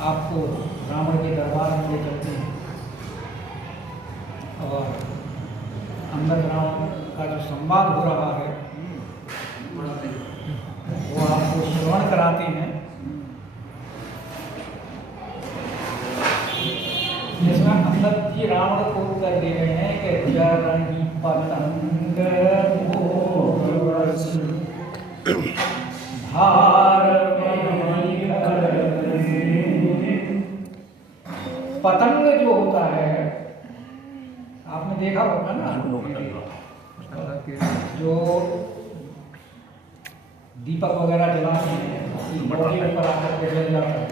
आपको रावण के दरबार में ले चलते हैं और अंदर रावण का जो संवाद हो रहा है वो आपको श्रवण कराते हैं, जिसमें अंदर जी रावण को कर दे रहे हैं कि जरनी पतंग भार पतंग जो होता है आपने देखा होगा ना, जो दीपक वगैरह जलाते हैं बॉडी पर आकर के जल जाता है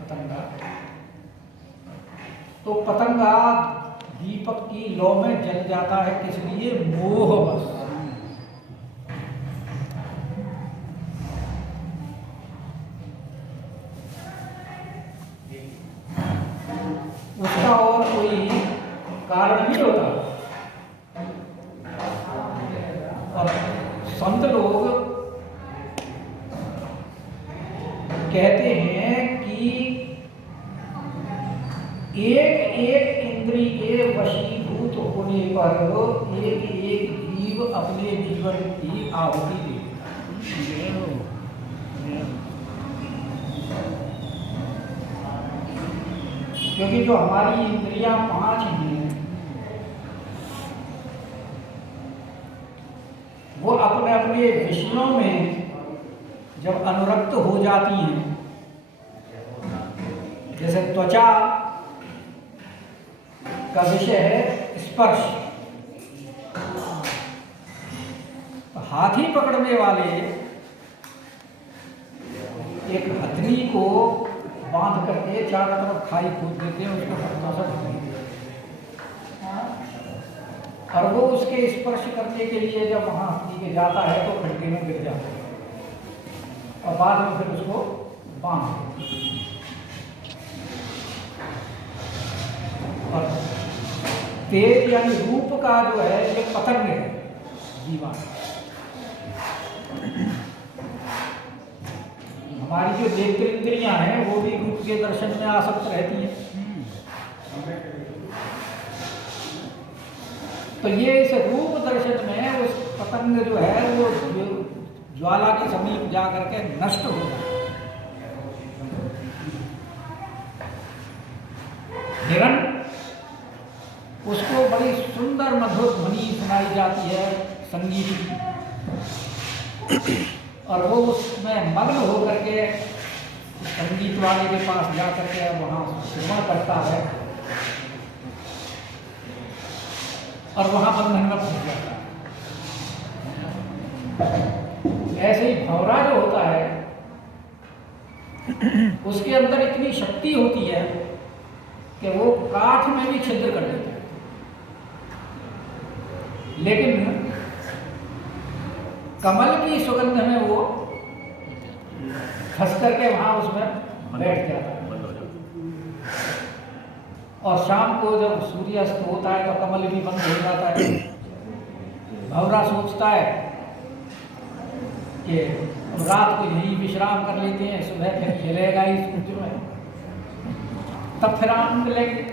पतंगा। तो पतंगा दीपक की लौ में जल जाता है, किस लिए? मोहवश। उसका और कोई कारण नहीं होता। और संत लोग कहते हैं कि एक एक इंद्री के वशीभूत होने पर एक एक जीव अपने जीवन की आहुति देता है। क्योंकि जो हमारी इंद्रियां 5 हैं वो अपने अपने विषयों में जब अनुरक्त हो जाती हैं, जैसे त्वचा का विषय है स्पर्श, तो हाथी पकड़ने वाले एक हथनी को बांध करके चारों तरफ खाई खोद देते हैं, उसको हाथों से ढक देते हैं, और वो उसके स्पर्श करने के लिए जब वहां हथनी के जाता है तो खड्डे में गिर जाता है और बाद में फिर उसको बांध देते हैं। और तेज यानी रूप का जो है ये पतंग है जीवन। हमारी जो नेत्रेंद्रियां हैं वो भी रूप के दर्शन में आसक्त रहती हैं। तो ये इस रूप दर्शन में उस पतंग जो है वो ज्वाला के समीप जा करके नष्ट हो जाता है। हिरण, उसको बड़ी सुंदर मधुर ध्वनि सुनाई जाती है संगीत की, और वो उसमें मग्न होकर के संगीत वाले के पास जा करके वहाँ श्रवण करता है और वहाँ बंधन में फंस जाता है। ऐसे ही भंवरा जो होता है उसके अंदर इतनी शक्ति होती है कि वो काठ में भी छिद्र कर देता है, लेकिन कमल की सुगंध में वो फंस करके वहां उसमें बैठ जाता है। और शाम को जब सूर्यास्त होता है तो कमल भी बंद हो जाता है। भंवरा सोचता है कि रात को यही विश्राम कर लेते हैं, सुबह फिर खेलेगा इस कुंज में, तब फिर आनंद लेंगे।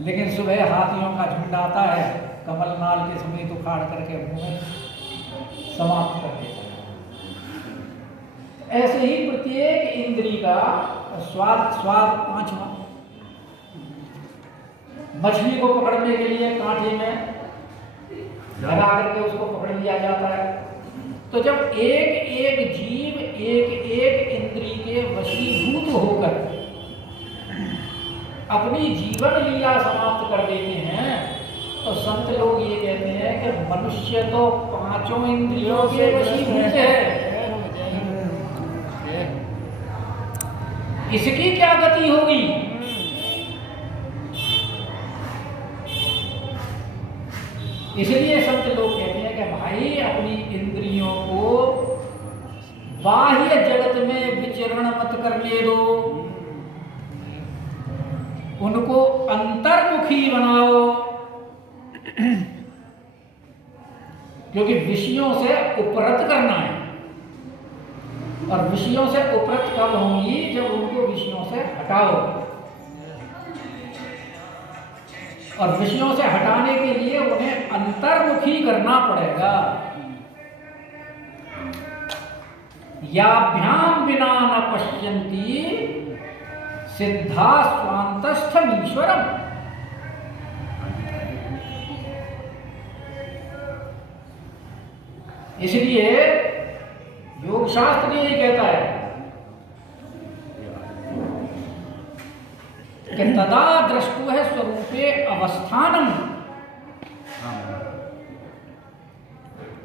लेकिन सुबह हाथियों का झुंड आता है, कमल नाल के समेत उखाड़ करके मुंह में समाप्त कर देता है। ऐसे ही प्रत्येक इंद्री का स्वाद 5वां। मछली को पकड़ने के लिए कांटे में लगा करके उसको पकड़ लिया जाता है। तो जब एक एक जीव एक एक इंद्री के वशीभूत होकर अपनी जीवन लीला समाप्त कर देते हैं, तो संत लोग ये कहते हैं कि मनुष्य तो 5 इंद्रियों के वशीभूत है, इसकी क्या गति होगी? इसलिए संत लोग कहते हैं कि भाई अपनी इंद्रियों को बाह्य जगत में विचरण मत करने दो, उनको अंतर्मुखी बनाओ, क्योंकि विषयों से उपरत करना है। और विषयों से उपरत कब होंगी? जब उनको विषयों से हटाओ। और विषयों से हटाने के लिए उन्हें अंतर्मुखी करना पड़ेगा। याभ्याम विना न पश्यन्ति सिद्धा स्वांतस्थम ईश्वरम। इसलिए योग शास्त्र ये कहता है कि तदा दृष्टु है स्वरूपे अवस्थानम।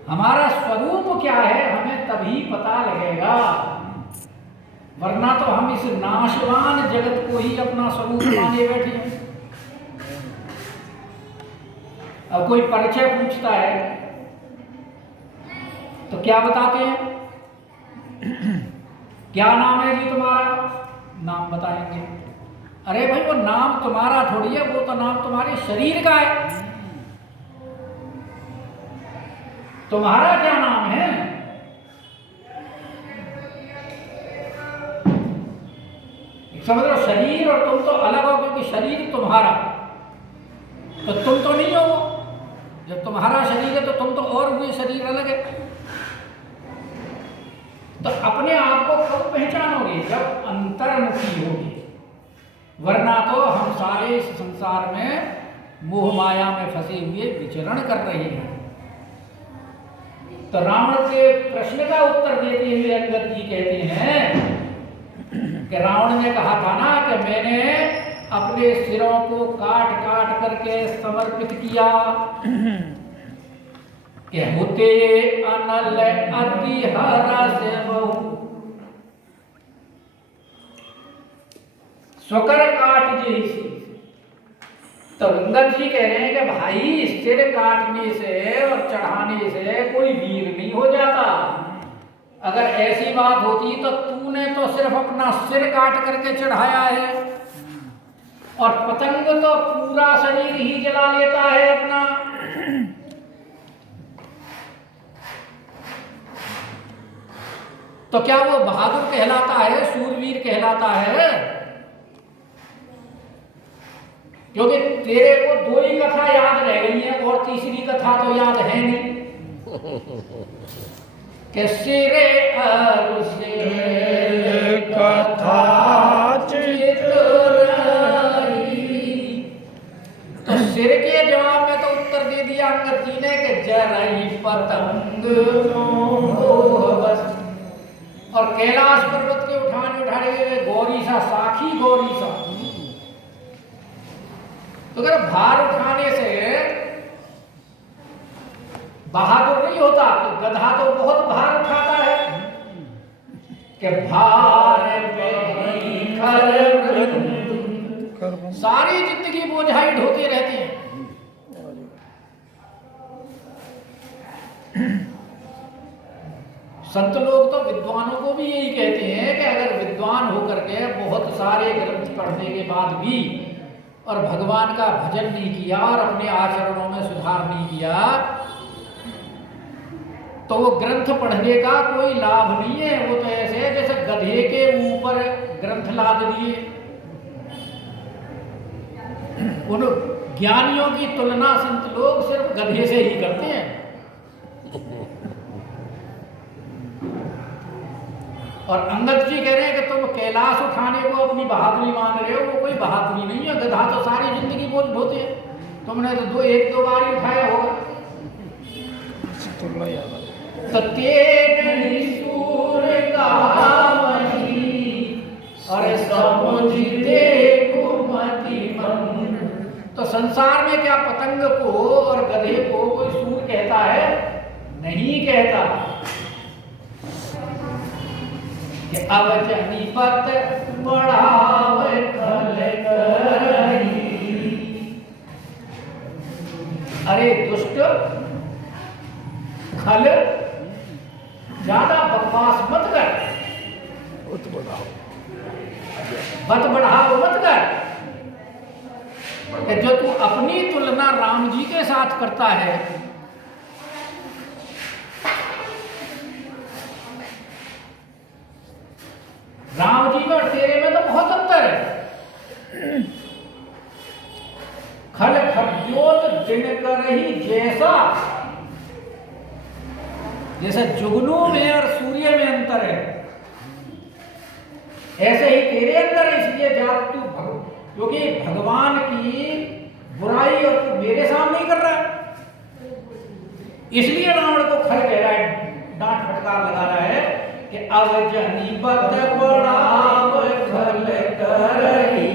हमारा स्वरूप क्या है हमें तभी पता लगेगा, वरना तो हम इस नाशवान जगत को ही अपना स्वरूप माने बैठे हैं। अब कोई परिचय पूछता है तो क्या बताते हैं? क्या नाम है जी तुम्हारा? नाम बताएंगे। अरे भाई वो नाम तुम्हारा थोड़ी है, वो तो नाम तुम्हारे शरीर का है। तुम्हारा क्या नाम है? समझ लो, शरीर और तुम तो अलग हो, क्योंकि शरीर तुम्हारा, तो तुम तो नहीं हो। जब तुम्हारा शरीर है तो तुम तो और हुए, शरीर अलग है। तो अपने आप को कब पहचानोगे? जब अंतर्मुखी होगी, वरना तो हम सारे इस संसार में मोह माया में फंसे हुए विचरण कर रहे हैं। तो रावण के प्रश्न का उत्तर देते हुए अंगद जी कहते हैं कि रावण ने कहा था ना कि मैंने अपने सिरों को काट काट करके समर्पित किया कि होते अनल अति हरा से बहु स्वकर काट जी। तो अंगद जी कह रहे हैं कि भाई सिर काटने से और चढ़ाने से कोई वीर नहीं हो जाता। अगर ऐसी बात होती तो तूने तो सिर्फ अपना सिर काट करके चढ़ाया है, और पतंग तो पूरा शरीर ही जला लेता है अपना। तो क्या वो बहादुर कहलाता है, शूरवीर कहलाता है? क्योंकि तेरे को दो ही कथा याद रह गई है, और तीसरी कथा तो याद है नहीं। कि सिरे कथा चितरई। तो सिर के जवाब में तो उत्तर दे दिया अंगद जी ने कि जरई पतंग बस। और कैलाश पर्वत के उठाने हुए गौरी सा, साखी गौरी सा। तो अगर भार उठाने से बहादुर नहीं होता, तो गधा तो बहुत भार उठाता है कि भार सारी जिंदगी बोझाई ढोते रहते हैं। संत लोग तो विद्वानों को भी यही कहते हैं कि अगर विद्वान होकर के बहुत सारे ग्रंथ पढ़ने के बाद भी और भगवान का भजन नहीं किया और अपने आचरणों में सुधार नहीं किया, तो वो ग्रंथ पढ़ने का कोई लाभ नहीं है। वो तो ऐसे है जैसे गधे के ऊपर ग्रंथ लाद दिए। उन ज्ञानियों की तुलना संत लोग सिर्फ गधे से ही करते हैं। और अंगद जी कह रहे हैं कि तुम कैलाश उठाने को अपनी बहादुरी मान रहे हो, वो कोई बहादुरी नहीं है। गधा तो सारी जिंदगी बोझ ढोते हैं, तुमने तो एक दो बार ही उठाया होगा। तो तेरी सूर कहावनी और समझते को मति मन। तो संसार में क्या पतंग को और गधे को कोई सूर कहता है? नहीं कहता। कि अवजनी पत बढ़ावे खल करई। अरे दुष्ट, खल ज्यादा बकवास मत कर, मत बढ़ाओ मत कर। कि जो तू अपनी तुलना राम जी के साथ करता है, तेरे में तो बहुत अंतर है। खल खद्योत दिनकर ही जैसा, जैसे जुगनू में और सूर्य में अंतर है, ऐसे ही तेरे अंदर है। इसलिए जब तू क्योंकि भगवान की बुराई और तू मेरे सामने ही कर रहा है, इसलिए रावण को खल कह रहा है, डांट फटकार लगा रहा है कि अब जनी बत बड़ाव खल करही,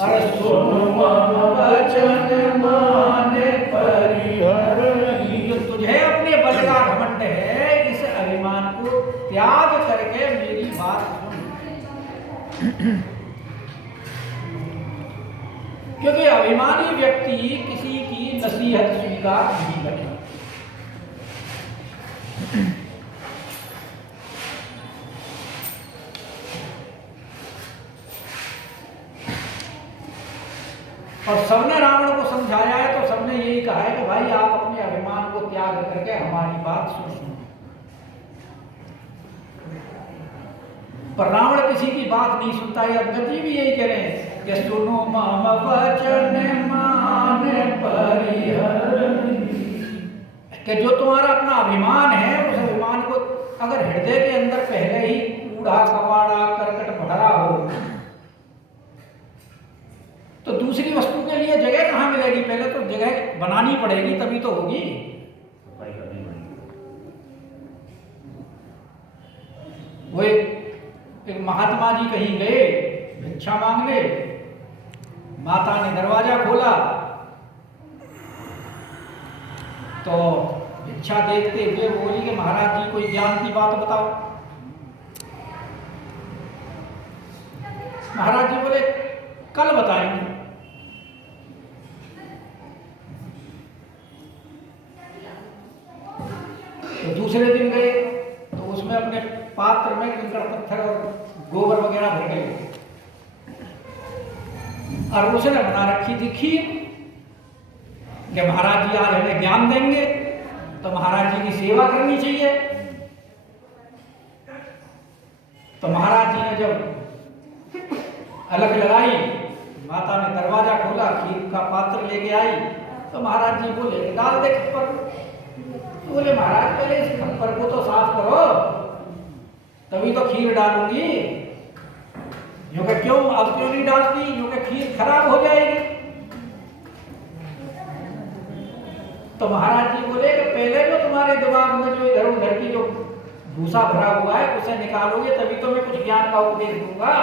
अरे सुन मम वचन माने परिहरही। जो तुझे अपने बल का घमंड है, इस अभिमान को त्याग करके मेरी बात सुन। क्योंकि अभिमानी व्यक्ति किसी की नसीहत स्वीकार नहीं करेगा। और सबने रावण को समझाया है, तो सबने यही कहा है कि भाई आप अपने अभिमान को त्याग करके हमारी बात सुनो। पर रावण किसी की बात नहीं सुनता है। अंगद जी भी यही कह रहे हैं कि सुनो मम वचन माने परिहरही, कि जो तुम्हारा अपना अभिमान है, उस अभिमान को अगर हृदय के अंदर पहले ही कूड़ा कबाड़ा करकट भरा हो, तो दूसरी वस्तु के लिए जगह कहाँ मिलेगी? पहले तो जगह बनानी पड़ेगी, तभी तो होगी। वो एक महात्मा जी कहीं गए भिक्षा मांगने, माता ने दरवाजा खोला तो भिक्षा देखते हुए बोली कि महाराज जी कोई ज्ञान की बात बताओ। महाराज जी बोले कल बताएंगे। तो दूसरे दिन गए तो उसमें अपने पात्र में कंकड़ पत्थर और गोबर वगैरह भर गए, और उसने बना रखी थी खीर कि महाराज जी आज हमें ज्ञान देंगे, तो महाराज जी की सेवा करनी चाहिए। तो महाराज जी ने जब अलग लगाई, माता ने दरवाजा खोला, खीर का पात्र लेके आई, तो महाराज जी बोले डाल दे खप्पर। बोले महाराज पहले इस खप्पर को तो साफ करो, तभी तो खीर डालूंगी। यूं कि क्यों अब क्यों नहीं डालती? यूं कि खीर खराब हो जाएगी। तो महाराज जी बोले कि पहले जो तुम्हारे दिमाग में जो इधर उधर की जो भूसा भरा हुआ है उसे निकालोगे, तभी तो मैं कुछ ज्ञान का उपदेश दूंगा।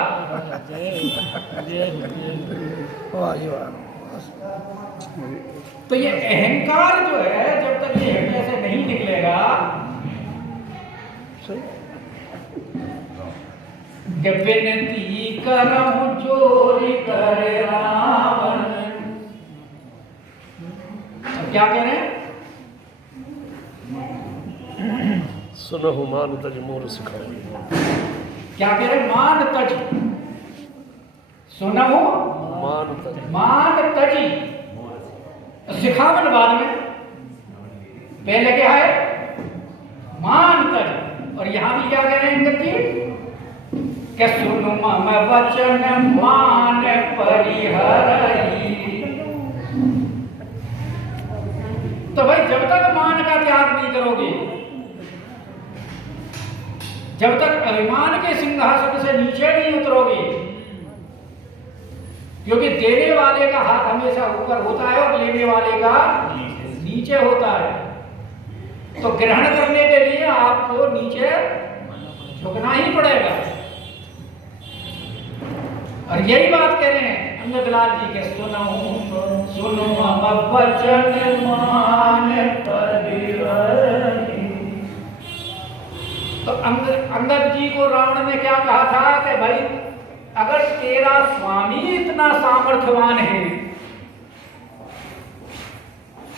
तो ये अहंकार जो है, जब तक ये हृदय से नहीं निकलेगा, कि विनती करहु चोरी करे रावण। अब क्या कह रहे हैं? सुनहु मान तज मोर सिखाए। क्या कह रहे? मान तज, सुनहु मान तजी, सिखावन बाद में, पहले क्या है? मान तज। और यहां भी क्या कह रहे हैं अंगद जी? कि सुनु मम वचन मान परिहरही। तो भाई जब तक मान का त्याग नहीं करोगे, जब तक अभिमान के सिंहासन से नीचे नहीं उतरोगे, क्योंकि देने वाले का हाथ हमेशा ऊपर होता है और लेने वाले का नीचे होता है, तो ग्रहण करने के लिए आपको नीचे झुकना ही पड़ेगा। और यही बात कह रहे हैं अंगद लाल जी के, सुनो मम वचन मान परिहरही। तो अंगद जी को रावण ने क्या कहा था कि भाई अगर तेरा स्वामी इतना सामर्थ्यवान है,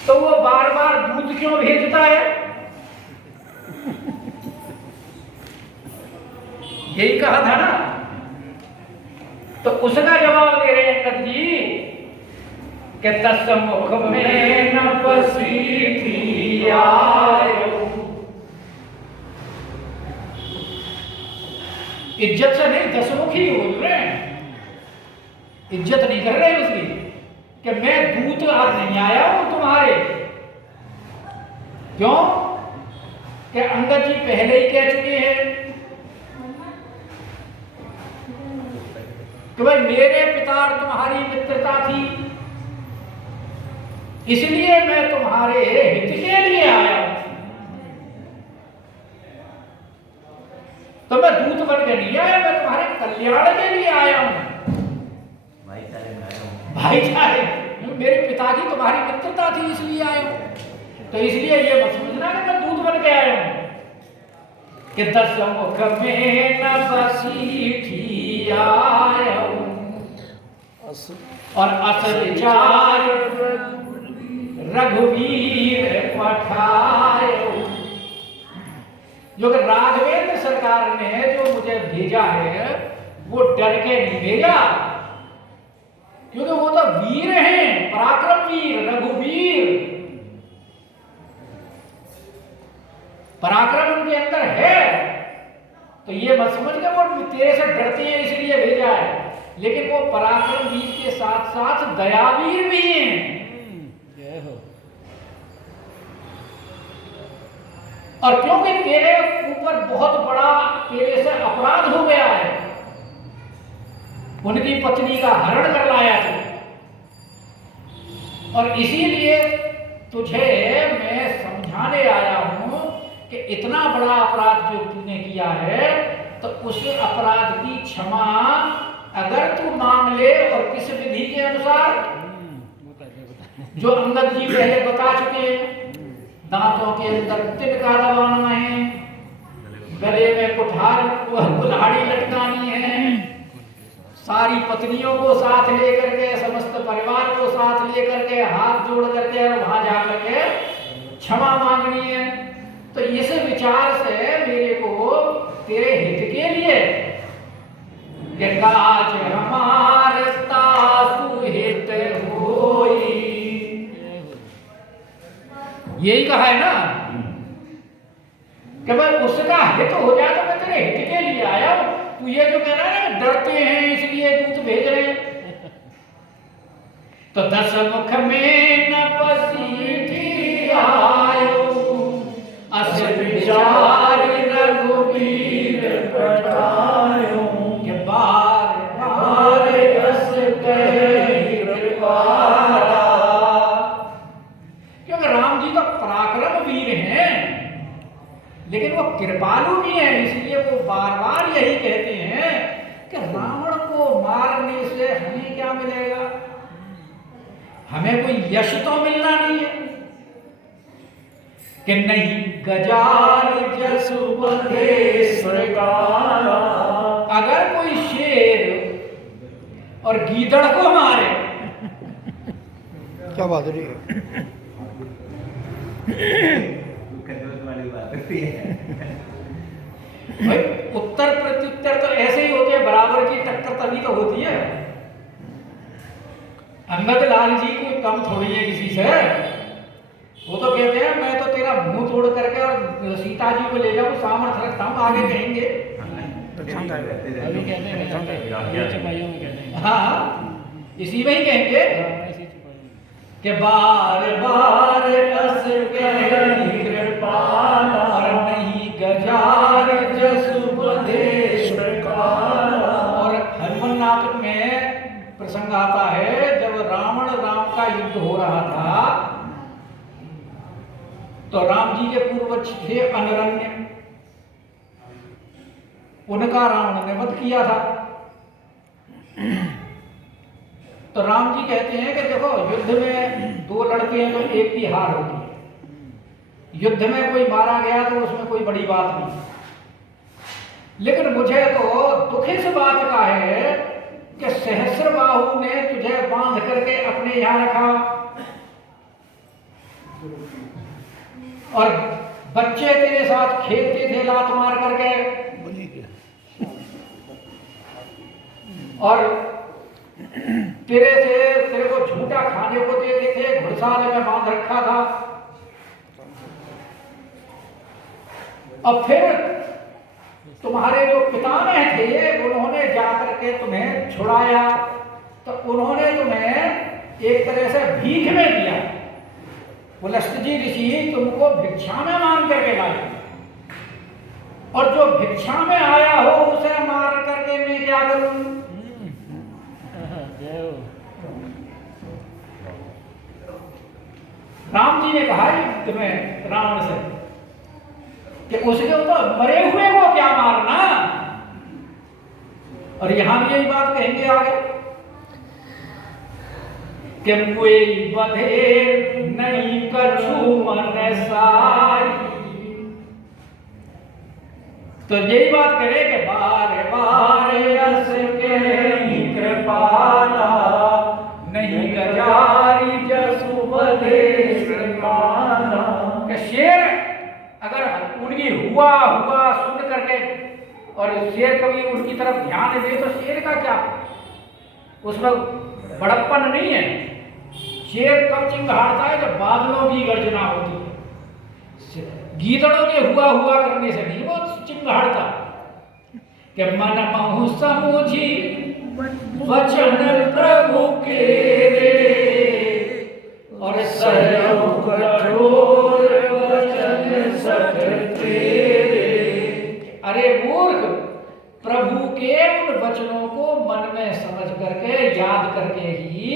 तो वो बार बार दूध क्यों भेजता है? यही कहा था ना। तो उसका जवाब दे रहे हैं अंगद जी कि तस मुख में न पसीठी आयो। इज्जत से नहीं, दसमुखी बोल रहे हैं, इज्जत नहीं कर रहे उसकी कि मैं दूत आज नहीं आया हूं तुम्हारे। क्यों कि अंगद जी पहले ही कह चुके हैं कि भाई मेरे पिता और तुम्हारी मित्रता थी, इसलिए मैं तुम्हारे हित के लिए आया हूं। तो मैं दूत बन के नहीं आया, मैं तुम्हारे कल्याण के लिए आया हूं, भाईचारे। मेरे पिताजी तुम्हारी मित्रता थी इसलिए आया हूं। तो इसलिए ये मत समझना कि मैं दूत बन के आया हूं कि दसमुख में न बसीठी आया हूं और अस विचार रघुवीर पठायो। जो कि राघवेंद्र सरकार ने जो मुझे भेजा है वो डर के नहीं भेजा, क्योंकि वो तो वीर हैं, पराक्रम वीर, रघुवीर, पराक्रम उनके अंदर है। तो ये मत समझ के वो तेरे से डरते हैं इसलिए भेजा है, लेकिन वो पराक्रम वीर के साथ साथ दयावीर भी हैं। और क्योंकि तेरे ऊपर बहुत बड़ा तेरे से अपराध हो गया है, उनकी पत्नी का हरण कर लाया था, और इसीलिए तुझे मैं समझाने आया हूं कि इतना बड़ा अपराध जो तूने किया है तो उस अपराध की क्षमा अगर तू मांग ले, और किस विधि के अनुसार जो अंगद जी पहले बता चुके हैं, दांतों के अंदर तिनका दबाना है, गले में कुल्हाड़ी लटकानी है, सारी पत्नियों को साथ लेकर के, समस्त परिवार को साथ लेकर के, हाथ जोड़ करके और वहां जाकर के क्षमा मांगनी है। तो इस विचार से मेरे को तेरे हित के लिए कि काज हमार तासु हित होई, यही कहा है ना कि भाई उसका हित हो जाए तो मैं तेरे हित के लिए आया हूं। तू ये जो कह रहा है ना डरते हैं इसलिए दूत भेज रहे हैं, तो दसमुख में न बसीठी आयो अस विचार रघुवीर पठायो कि बार बार अस कहि कृपाला। क्योंकि राम जी तो पराक्रम वीर हैं, लेकिन वो कृपालु भी हैं, इसलिए वो बार बार यही कहते हैं कि रावण को मारने से हमें क्या मिलेगा, हमें कोई यश तो मिलना नहीं है कि नहीं गजार जसु बधे सरकारा। अगर कोई शेर और गीदड़ को मारे, क्या बात है भाई उत्तर प्रत्युत्तर तो ऐसे ही होते हैं, बराबर की टक्कर तभी तो होती है। अंगद लाल जी कोई कम थोड़ी है किसी से, वो तो कहते हैं मैं तो तेरा मुंह तोड़ करके और सीता जी को ले जाऊं सामर्थ्य रखता हूं, आगे कहेंगे। हाँ इसी में ही कहेंगे कि बार बार अस कहि कृपाला और नहीं गजार जसु बधे सरकारा। और हनुमान नाटक में प्रसंग आता है जब रावण राम का युद्ध हो रहा था, तो राम जी के पूर्वज थे अनरण्य, उनका रावण ने वध किया था। तो राम जी कहते हैं कि देखो युद्ध में दो लड़के हैं तो एक की हार होती है, युद्ध में कोई मारा गया तो उसमें कोई बड़ी बात नहीं, लेकिन मुझे तो दुख इस बात का है कि सहस्रबाहु ने तुझे बांध करके अपने यहां रखा और बच्चे तेरे साथ खेलते थे लात मार करके, और तेरे को झूठा खाने को देते थे, घुड़साले में बांध रखा था। अब फिर तुम्हारे जो पितामह थे उन्होंने जाकर के तुम्हें छुड़ाया, तो उन्होंने तुम्हें एक तरह से भीख में दिया। पुलस्त जी ऋषि तुमको भिक्षा में मांग करके लाए, और जो भिक्षा में आया हो उसे मार करके मैं क्या करूं? राम जी ने कहा युद्ध में रावण से कि उसके तो मरे हुए को क्या मारना। और यहां भी यही बात कहेंगे आगे कि कोई बधे नहीं कछु मन साई। तो यही बात करे कि बारे बारे अस के कृपाला नहीं गजारी जसु बधे श्रीमाना। कि शेर अगर उनकी हुआ सुन करके और शेर कभी उनकी तरफ ध्यान दे तो शेर का क्या, उसमें बड़प्पन नहीं है। शेर कब चिंगाड़ता है जब बादलों की गर्जना होती है, गीदड़ों के हुआ करने से नहीं वो चिंगाड़ता। कि मन महु समुझी वचन प्रभु के और सहु कठोर वचन सठ तेरे। अरे मूर्ख, प्रभु के उन वचनों को मन में समझ करके याद करके ही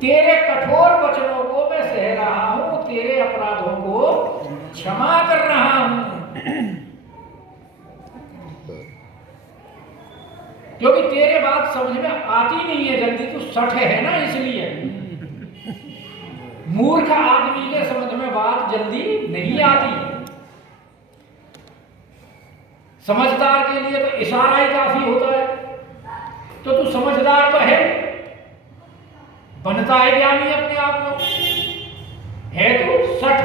तेरे कठोर वचनों को मैं सह रहा हूं, तेरे अपराधों को क्षमा कर रहा हूं। क्योंकि तेरे बात समझ में आती नहीं है जल्दी, तू सठ है ना, इसलिए। मूर्ख आदमी के समझ में बात जल्दी नहीं आती। समझदार के लिए तो इशारा ही काफी होता है। तो तू समझदार तो है, बनता है ज्ञानी अपने आप को, है तो सठ।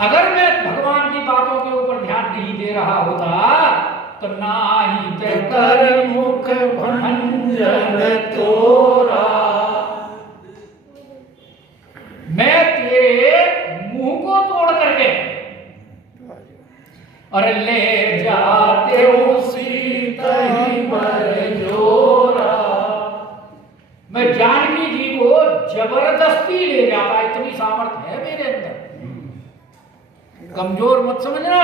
अगर मैं भगवान की बातों के ऊपर ध्यान नहीं दे रहा होता तो ना ही ते कर मुख भंजन तोरा, मैं तेरे मुंह को तोड़ करके और ले जाते उसी तही पर जोरा। मैं जानकी जी को जबरदस्ती ले जाता, इतनी सामर्थ्य है मेरे अंदर, कमजोर मत समझना।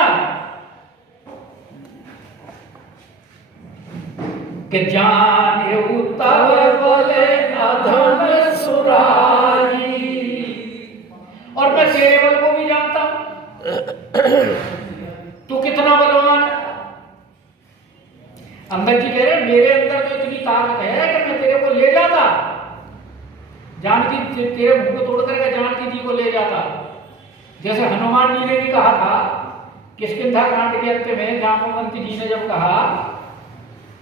कि जाने तब बोले अधम सुरारी, और मैं तेरे बल को भी जानता हूं, तू कितना बलवान। अंदर जी कह रहे मेरे अंदर तो इतनी ताकत है कि मैं तेरे को ले जाता, जानकी तेरे मुंह को तोड़ करके जानकी जी को ले जाता। जैसे हनुमान जी ने भी कहा था किष्किंधा कांड के अंत में, जाम्बवंती जी ने जब कहा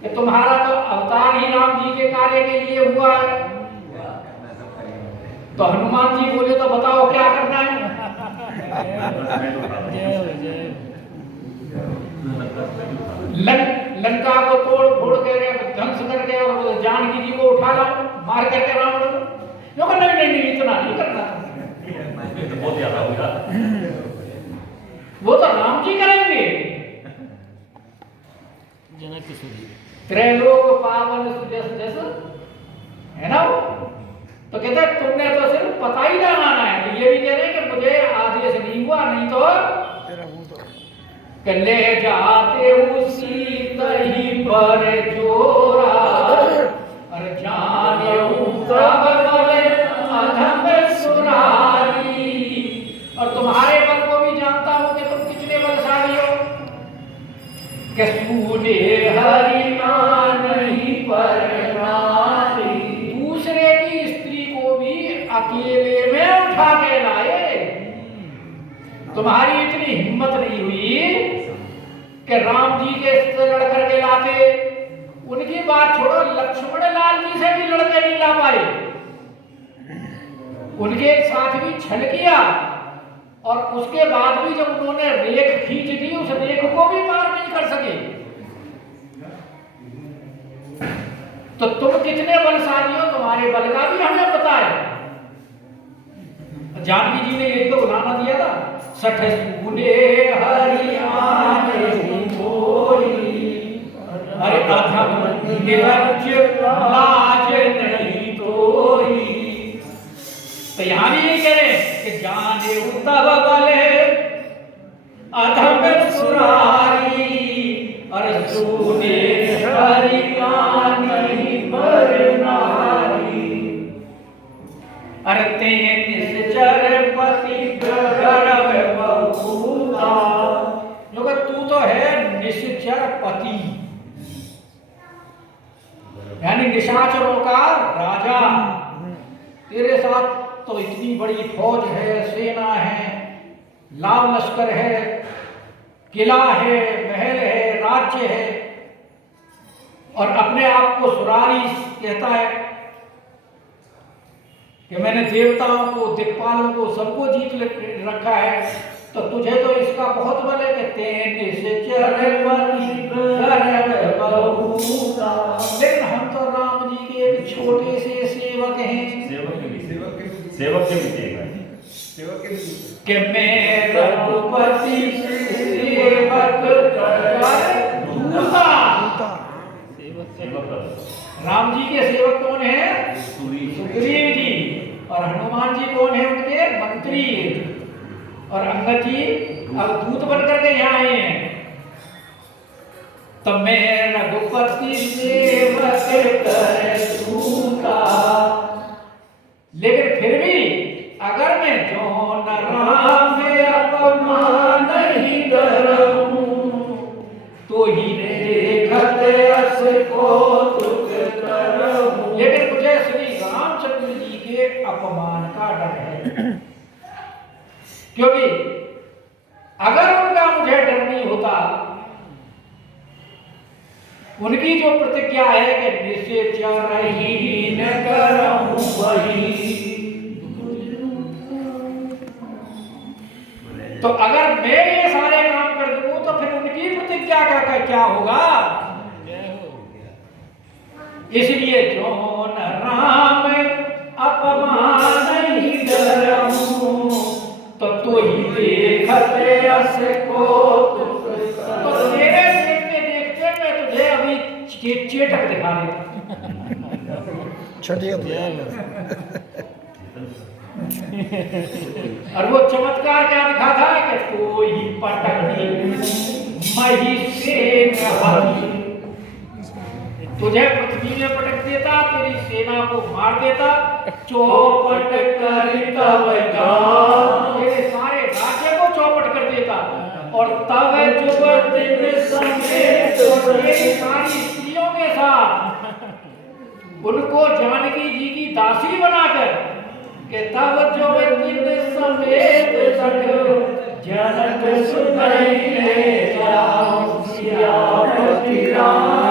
कि तुम्हारा तो अवतार ही राम जी के कार्य के लिए हुआ है, तो हनुमान जी बोले तो बताओ क्या करना है। लंका को तोड़ फोड़ के ध्वंस करके और जानकी जी को उठा लाओ, मार करके रावण को। नहीं इतना नहीं करना, वो तो राम जी करेंगे। त्रैलोक पावन सुजस जस है ना वो, तो कहते तुमने तो सिर्फ पता ही ना माना है। तो ये भी कह रहे हैं कि मुझे आदेश नहीं हुआ, नहीं तो ले जाते उसी तही पर जोरा और जाने तब बोले अधम सुरारी। और तुम्हारे बल को भी जानता हूं कि तुम कितने बलशाली हो। कि सूने हरि नहीं पर नारी, दूसरे की स्त्री को भी अकेले में उठा के लाए। तुम्हारी इतनी हिम्मत नहीं हुई कि राम जी के से लड़कर के लाते। उनकी बात छोड़ो, लक्ष्मण लाल जी से भी लड़के नहीं ला पाए। उनके साथ भी छल किया और उसके बाद भी जब उन्होंने रेख खींच दी, उस रेख को भी पार नहीं कर सके। तो तुम कितने बलशाली हो, तुम्हारे बल का भी हमें पता है। जानकी जी ने यही तो उदाहरण दिया था, सठ सूने हरियाणे कोई, अरे अधम निरंज लाज नहीं तोई। तो यहाँ भी ये कह रहे कि जाने तब बले अधम सुरारी, अरे सूने हरियाणे नारी, अरे ते निश्चर पति गर्भ बहुता, जो कि तू तो है निश्चर पति, यानी निशाचरों का राजा। तेरे साथ तो इतनी बड़ी फौज है, सेना है, लाव लश्कर है, किला है, महल है, राज्य है, और अपने आप को सुरारी कहता है कि मैंने देवताओं को, दिक्पालों को, सबको जीत रखा है। तो तुझे तो इसका बहुत बल है कि लेकिन हम तो राम जी के एक छोटे से सेवक हैं। सेवक कि मैं रघुपति सेवक राम जी के सेवक कौन है? सुग्रीव जी। और हनुमान जी कौन है? उनके मंत्री। और अंगद जी अब दूत बन करके यहाँ आए हैं। तब मैं रघुपति सेवक कर दूंगा, लेकिन फिर भी अगर मैं जो न राम अपमान नहीं करूं, तो ही देखत अस को दुख करूं। लेकिन मुझे श्री रामचंद्र जी के अपमान का डर है, क्योंकि अगर उनका मुझे डर नहीं होता, उनकी जो प्रतिज्ञा है कि निश्चर ही न करूं वही, तो अगर मैं ये सारे काम कर दूं तो फिर उनकी प्रतिज्ञा का क्या होगा? इसलिए जो न राम अपमान नहीं डरूं, तो ही देखते अस को दुख। तो तेरे देखते देखते मैं तुझे अभी चेटक दिखा देता। और वो चमत्कार क्या दिखा था कि कोई पटक मही से तुझे पृथ्वी में पटक देता, तेरी सेना को मार देता, चौपट कर तेरे सारे राज्य को चौपट कर देता, और तब जुबत समेत सारी स्त्रियों के साथ उनको जानकी जी की दासी बनाकर के तब जुबत समेत जनक सुनैले जाओ सियापति राम।